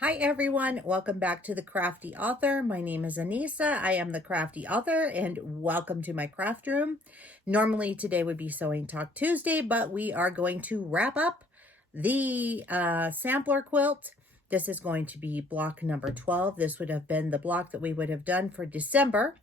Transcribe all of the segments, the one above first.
Hi everyone, welcome back to the Crafty Author. My name is Anissa. I am the Crafty Author and welcome to my craft room. Normally today would be Sewing Talk Tuesday, but we are going to wrap up the sampler quilt. This is going to be block number 12. This would have been the block that we would have done for December.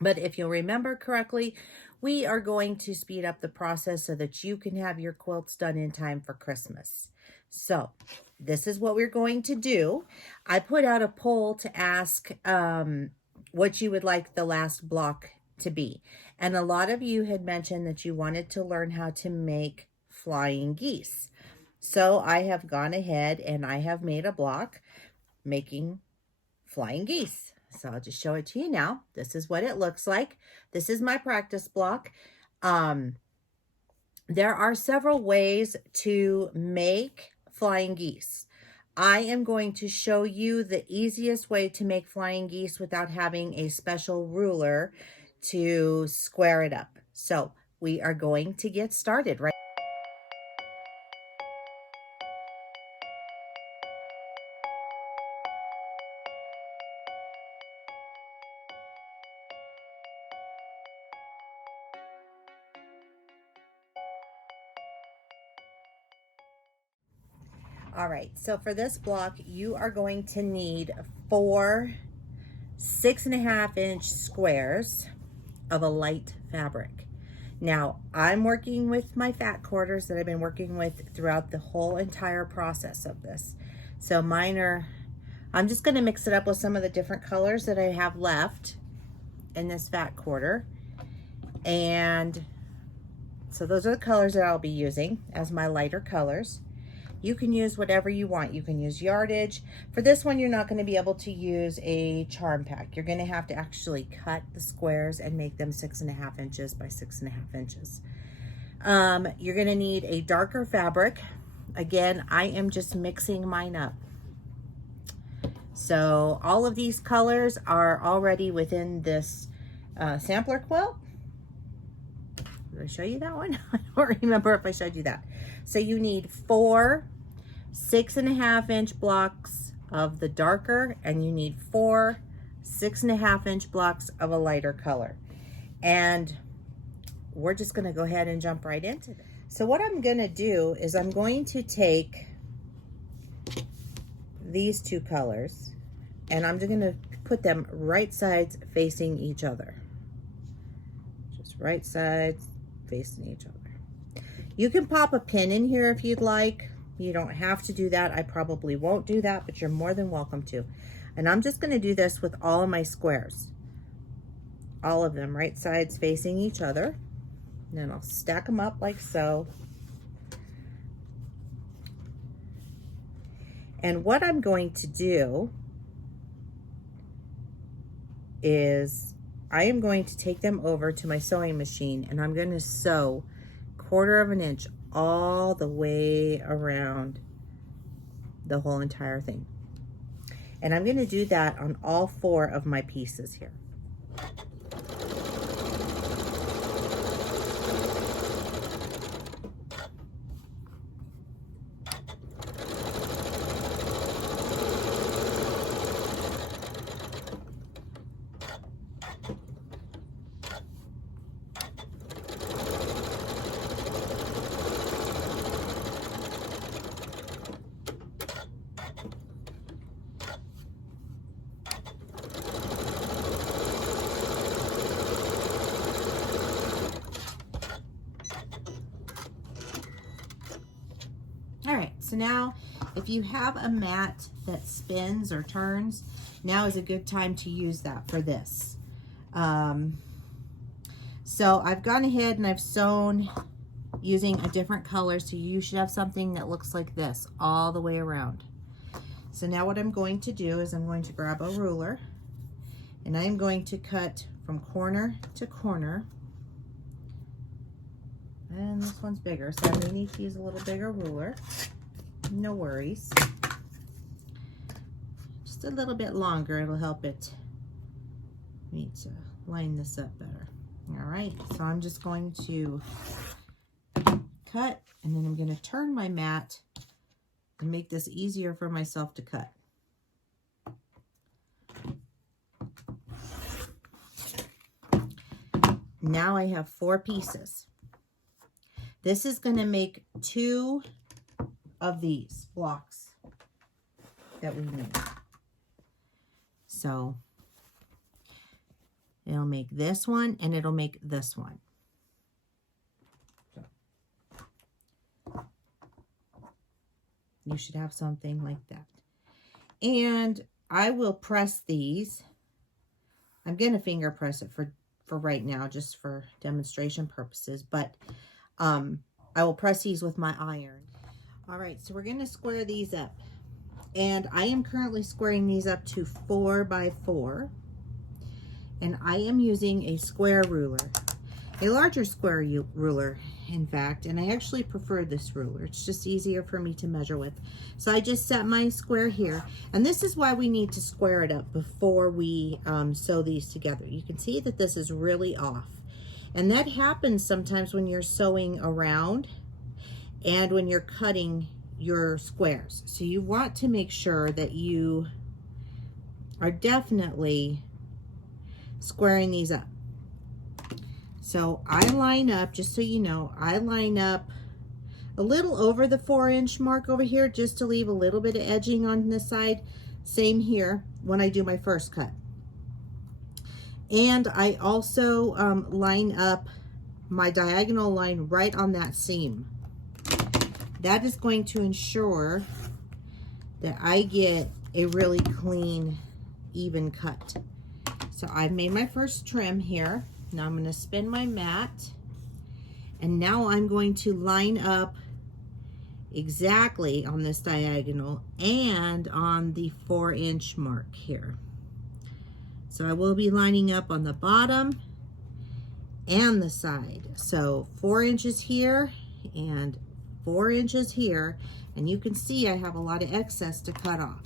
But if you'll remember correctly, we are going to speed up the process so that you can have your quilts done in time for Christmas. So this is what we're going to do. I put out a poll to ask what you would like the last block to be. And a lot of you had mentioned that you wanted to learn how to make flying geese. So I have gone ahead and I have made a block making flying geese. So I'll just show it to you now. This is what it looks like. This is my practice block. There are several ways to make flying geese. I am going to show you the easiest way to make flying geese without having a special ruler to square it up. So we are going to get started right. All right, so for this block, you are going to need 4 6.5-inch squares of a light fabric. Now, I'm working with my fat quarters that I've been working with throughout the whole entire process of this. So mine are, I'm just gonna mix it up with some of the different colors that I have left in this fat quarter. And so those are the colors that I'll be using as my lighter colors. You can use whatever you want. You can use yardage. For this one, you're not going to be able to use a charm pack. You're going to have to actually cut the squares and make them 6.5 inches by 6.5 inches. You're going to need a darker fabric. Again, I am just mixing mine up. So all of these colors are already within this sampler quilt. Did I show you that one? I don't remember if I showed you that. So you need 4 6.5-inch blocks of the darker, and you need 4 6.5-inch blocks of a lighter color. And we're just gonna go ahead and jump right into this. So what I'm gonna do is I'm going to take these two colors and I'm just gonna put them right sides facing each other. Just right sides facing each other. You can pop a pin in here if you'd like. You don't have to do that. I probably won't do that, but you're more than welcome to. And I'm just going to do this with all of my squares. All of them right sides facing each other. And then I'll stack them up like so. And what I'm going to do is I am going to take them over to my sewing machine and I'm going to sew 1/4 of an inch all the way around the whole entire thing. And I'm going to do that on all 4 of my pieces here. All right, so now if you have a mat that spins or turns, now is a good time to use that for this. So I've gone ahead and I've sewn using a different color, so you should have something that looks like this all the way around. So now what I'm going to do is I'm going to grab a ruler and I'm going to cut from corner to corner. And this one's bigger, so I may need to use a little bigger ruler. No worries. Just a little bit longer, it'll help it me to line this up better. All right, so I'm just going to cut, and then I'm going to turn my mat and make this easier for myself to cut. Now I have 4 pieces. This is going to make 2 of these blocks that we need. So it'll make this one and it'll make this one. You should have something like that. And I will press these. I'm going to finger press it for right now, just for demonstration purposes, but I will press these with my iron. All right, so we're going to square these up. And I am currently squaring these up to 4 by 4. And I am using a square ruler, a larger square ruler, in fact, and I actually prefer this ruler. It's just easier for me to measure with. So I just set my square here, and this is why we need to square it up before we sew these together. You can see that this is really off, and that happens sometimes when you're sewing around and when you're cutting your squares. So you want to make sure that you are definitely squaring these up. So I line up, just so you know, I line up a little over the 4-inch mark over here, just to leave a little bit of edging on this side. Same here when I do my first cut. And I also line up my diagonal line right on that seam. That is going to ensure that I get a really clean, even cut. So I've made my first trim here. Now I'm going to spin my mat, and now I'm going to line up exactly on this diagonal and on the 4-inch mark here. So I will be lining up on the bottom and the side. So 4 inches here and 4 inches here, and you can see I have a lot of excess to cut off.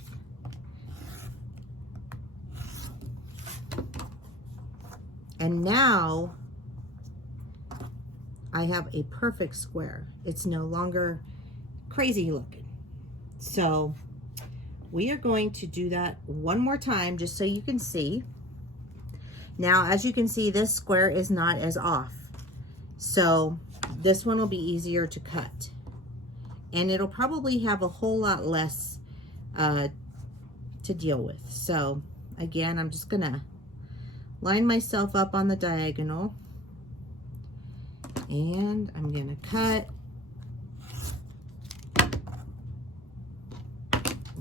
And now I have a perfect square. It's no longer crazy looking. So we are going to do that one more time just so you can see. Now, as you can see, this square is not as off. So this one will be easier to cut. And it'll probably have a whole lot less to deal with. So again, I'm just gonna line myself up on the diagonal, and I'm going to cut. I'm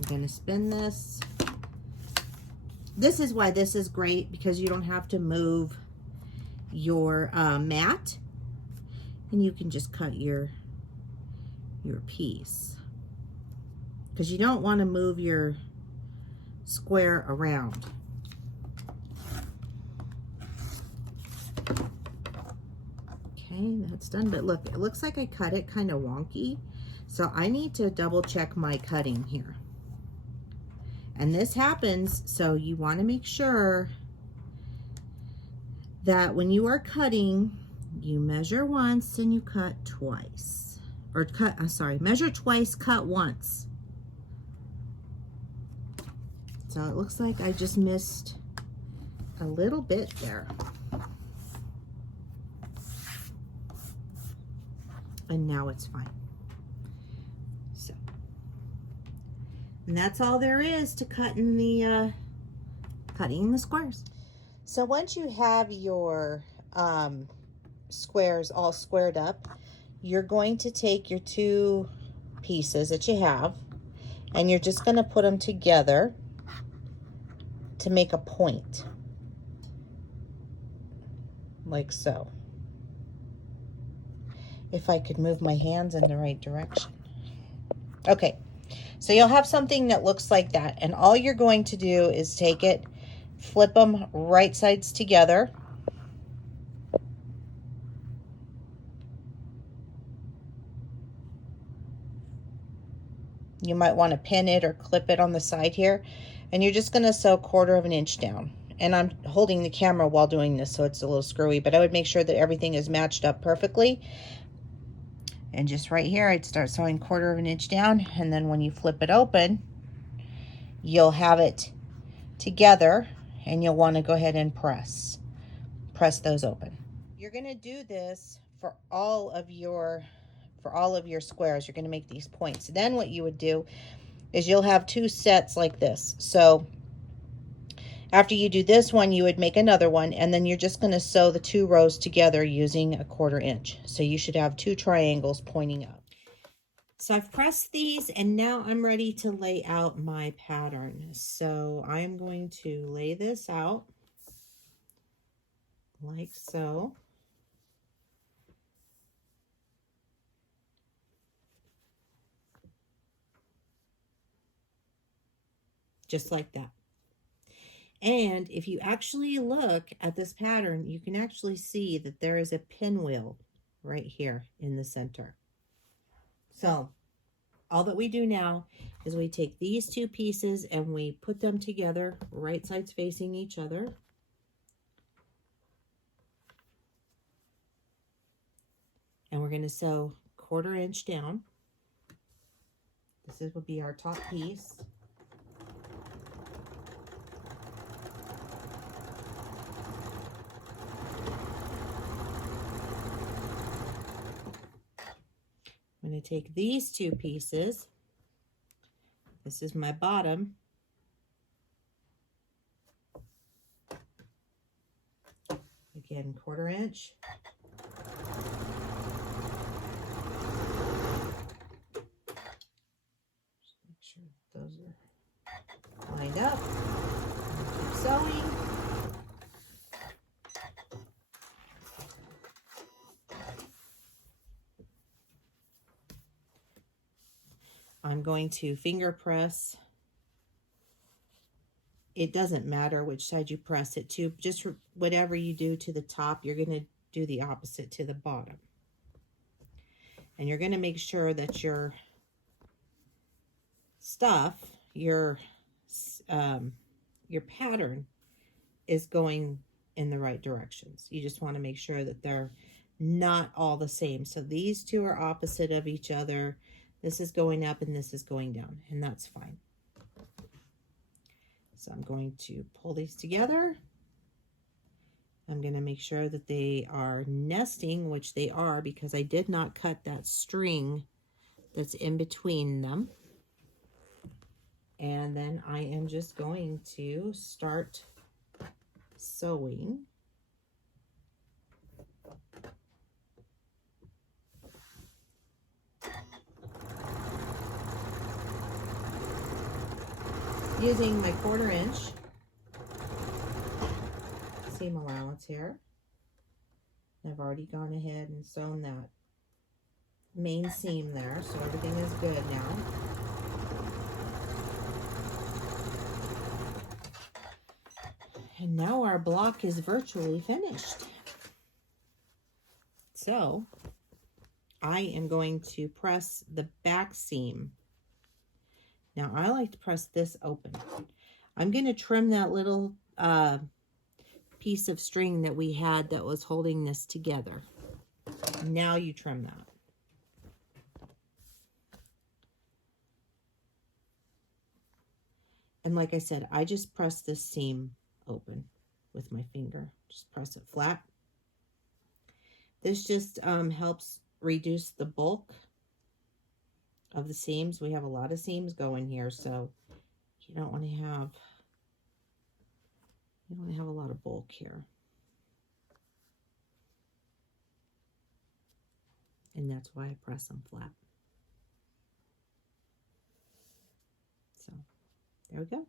going to spin this. This is why this is great, because you don't have to move your mat, and you can just cut your piece, because you don't want to move your square around. Okay, that's done, but look, it looks like I cut it kind of wonky, so I need to double check my cutting here. And this happens, so you want to make sure that when you are cutting, you measure once and you cut twice. Or measure twice, cut once. So it looks like I just missed a little bit there. And now it's fine. So, and that's all there is to cutting the squares. So once you have your squares all squared up, you're going to take your 2 pieces that you have, and you're just going to put them together to make a point, like so. If I could move my hands in the right direction. Okay, so you'll have something that looks like that, and all you're going to do is take it, flip them right sides together, you might want to pin it or clip it on the side here, and you're just going to sew 1/4 of an inch down. And I'm holding the camera while doing this, so it's a little screwy, but I would make sure that everything is matched up perfectly. And just right here, I'd start sewing 1/4 of an inch down, and then when you flip it open, you'll have it together, and you'll want to go ahead and press those open. you're going to do this for all of your squares. You're going to make these points. Then what you would do is you'll have two sets like this. So after you do this one, you would make another one, and then you're just going to sew the two rows together using a 1/4 inch. So you should have two triangles pointing up. So I've pressed these, and now I'm ready to lay out my pattern. So I'm going to lay this out like so. Just like that. And if you actually look at this pattern, you can actually see that there is a pinwheel right here in the center. So all that we do now is we take these two pieces and we put them together, right sides facing each other. And we're going to sew 1/4 inch down. This will be our top piece. I'm going to take these two pieces. This is my bottom. Again, 1/4 inch. Just make sure those are lined up. Keep sewing. I'm going to finger press. It doesn't matter which side you press it to. Just whatever you do to the top, you're going to do the opposite to the bottom. And you're going to make sure that your stuff, your pattern is going in the right directions. You just want to make sure that they're not all the same. So these two are opposite of each other. This is going up and this is going down, and that's fine. So I'm going to pull these together. I'm going to make sure that they are nesting, which they are, because I did not cut that string that's in between them. And then I am just going to start sewing. Using my 1/4 inch seam allowance here. I've already gone ahead and sewn that main seam there, so everything is good now. And now our block is virtually finished. So I am going to press the back seam. Now I like to press this open. I'm going to trim that little piece of string that we had that was holding this together. Now you trim that. And like I said, I just press this seam open with my finger. Just press it flat. This just helps reduce the bulk of the seams. We have a lot of seams going here, so you don't want to have a lot of bulk here. And that's why I press them flat. So there we go.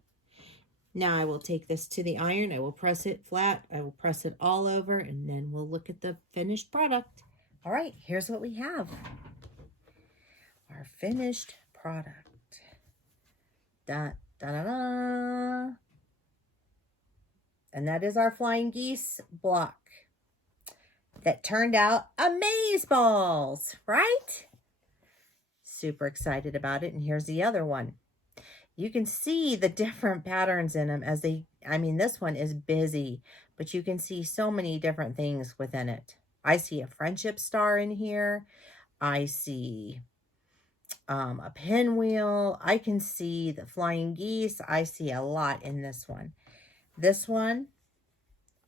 Now I will take this to the iron. I will press it flat. I will press it all over, and then we'll look at the finished product. All right, here's what we have. Our finished product. Da, da, da, da. And that is our flying geese block that turned out amazeballs, right? Super excited about it. And here's the other one. You can see the different patterns in them as this one is busy, but you can see so many different things within it. I see a friendship star in here. I see a pinwheel. I can see the flying geese. I see a lot in this one. This one,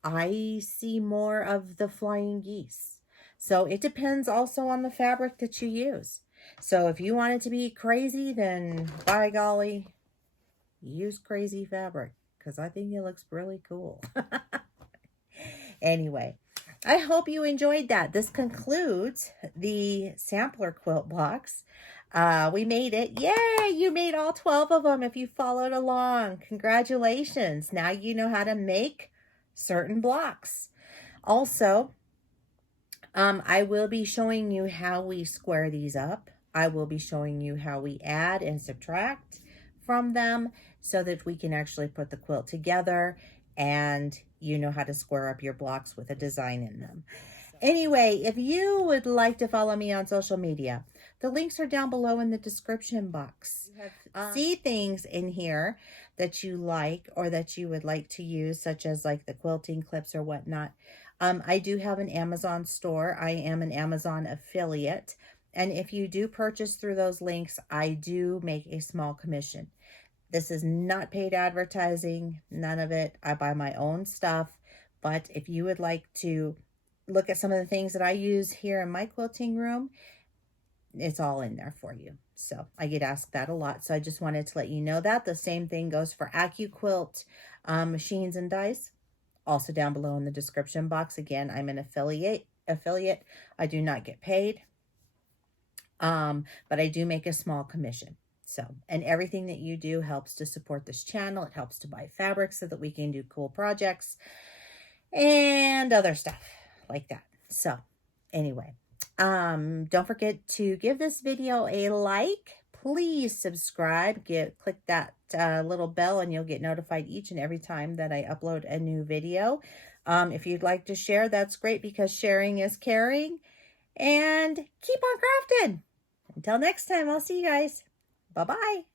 I see more of the flying geese. So it depends also on the fabric that you use. So if you want it to be crazy, then by golly, use crazy fabric, because I think it looks really cool. Anyway, I hope you enjoyed that. This concludes the sampler quilt box. We made it. Yay! You made all 12 of them if you followed along. Congratulations. Now you know how to make certain blocks. Also, I will be showing you how we square these up. I will be showing you how we add and subtract from them so that we can actually put the quilt together and you know how to square up your blocks with a design in them. Anyway, if you would like to follow me on social media, the links are down below in the description box. See things in here that you like or that you would like to use, such as like the quilting clips or whatnot. I do have an Amazon store. I am an Amazon affiliate. And if you do purchase through those links, I do make a small commission. This is not paid advertising, none of it. I buy my own stuff. But if you would like to look at some of the things that I use here in my quilting room, it's all in there for you. So I get asked that a lot. So I just wanted to let you know that. The same thing goes for AccuQuilt machines and dies. Also down below in the description box. Again, I'm an affiliate. I do not get paid. But I do make a small commission. So, and everything that you do helps to support this channel. It helps to buy fabric so that we can do cool projects and other stuff like that. So anyway, don't forget to give this video a like. Please subscribe. Click that little bell and you'll get notified each and every time that I upload a new video. If you'd like to share, that's great, because sharing is caring. And keep on crafting. Until next time, I'll see you guys. Bye-bye.